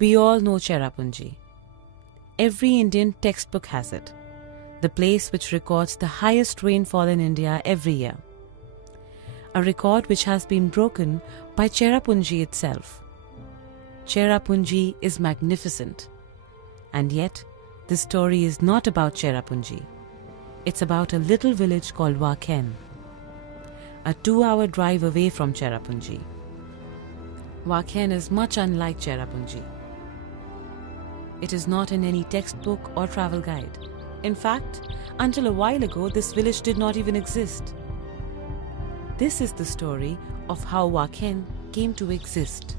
We all know Cherrapunji. Every Indian textbook has it. The place which records the highest rainfall in India every year. A record which has been broken by Cherrapunji itself. Cherrapunji is magnificent. And yet, this story is not about Cherrapunji. It's about a little village called Wahken, a 2-hour drive away from Cherrapunji. Wahken is much unlike Cherrapunji. It is not in any textbook or travel guide. In fact, until a while ago, this village did not even exist. This is the story of how Wahken came to exist.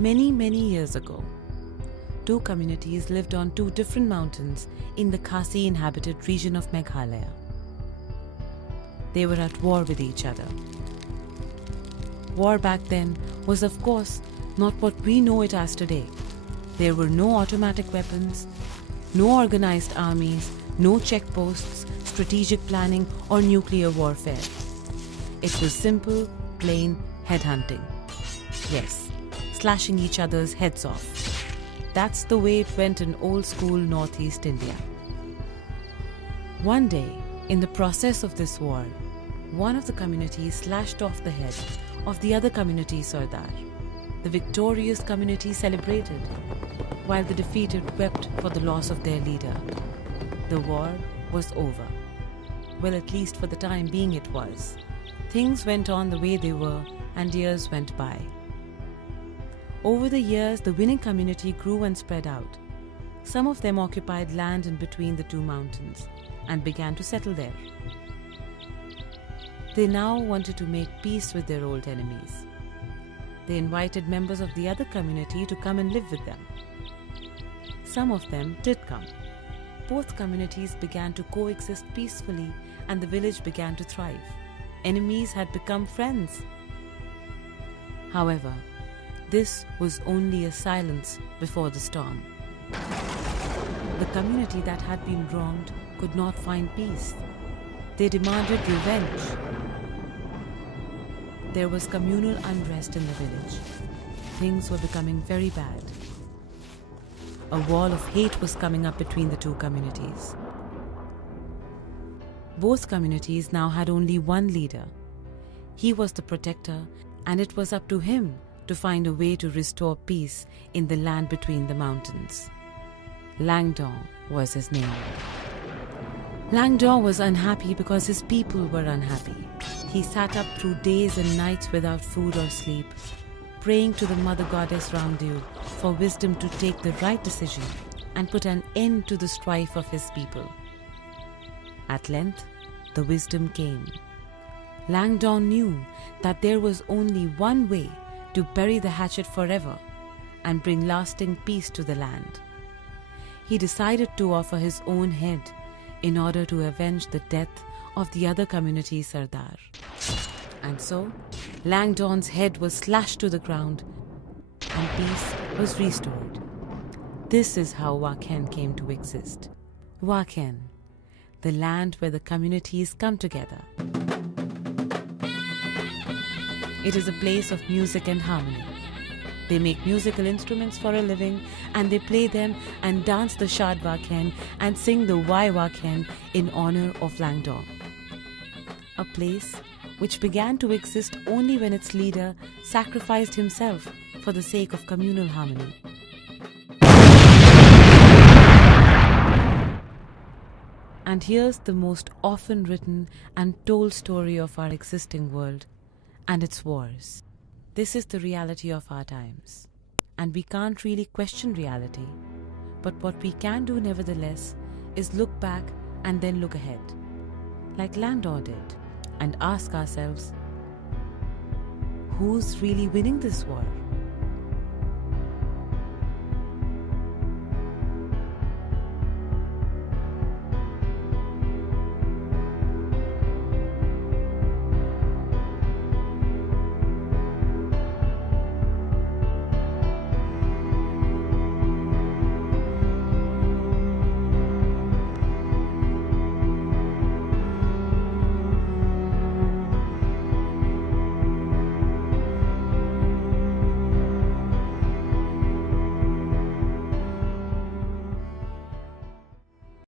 Many, many years ago, 2 communities lived on 2 different mountains in the Khasi-inhabited region of Meghalaya. They were at war with each other. War back then was, of course, not what we know it as today. There were no automatic weapons, no organized armies, no checkposts, strategic planning, or nuclear warfare. It was simple, plain headhunting. Yes, slashing each other's heads off. That's the way it went in old-school Northeast India. One day, in the process of this war, one of the communities slashed off the head of the other community's Sardar. The victorious community celebrated, while the defeated wept for the loss of their leader. The war was over. Well, at least for the time being it was. Things went on the way they were, and years went by. Over the years, the winning community grew and spread out. Some of them occupied land in between the 2 mountains and began to settle there. They now wanted to make peace with their old enemies. They invited members of the other community to come and live with them. Some of them did come. Both communities began to coexist peacefully, and the village began to thrive. Enemies had become friends. However, this was only a silence before the storm. The community that had been wronged could not find peace. They demanded revenge. There was communal unrest in the village. Things were becoming very bad. A wall of hate was coming up between the 2 communities. Both communities now had only one leader. He was the protector, and it was up to him to find a way to restore peace in the land between the mountains. Langdon was his name. Langdon was unhappy because his people were unhappy. He sat up through days and nights without food or sleep, praying to the Mother Goddess Ramdev for wisdom to take the right decision and put an end to the strife of his people. At length, the wisdom came. Langdon knew that there was only one way to bury the hatchet forever and bring lasting peace to the land. He decided to offer his own head in order to avenge the death of the other community's Sardar. And so, Langdon's head was slashed to the ground and peace was restored. This is how Wahken came to exist. Wahken, the land where the communities come together. It is a place of music and harmony. They make musical instruments for a living, and they play them and dance the SHAD Wahken and sing the Why Wahken in honor of Langdon. A place which began to exist only when its leader sacrificed himself for the sake of communal harmony. And here's the most often written and told story of our existing world and its wars. This is the reality of our times, and we can't really question reality, but what we can do nevertheless is look back and then look ahead, like Langdon did, and ask ourselves, who's really winning this war?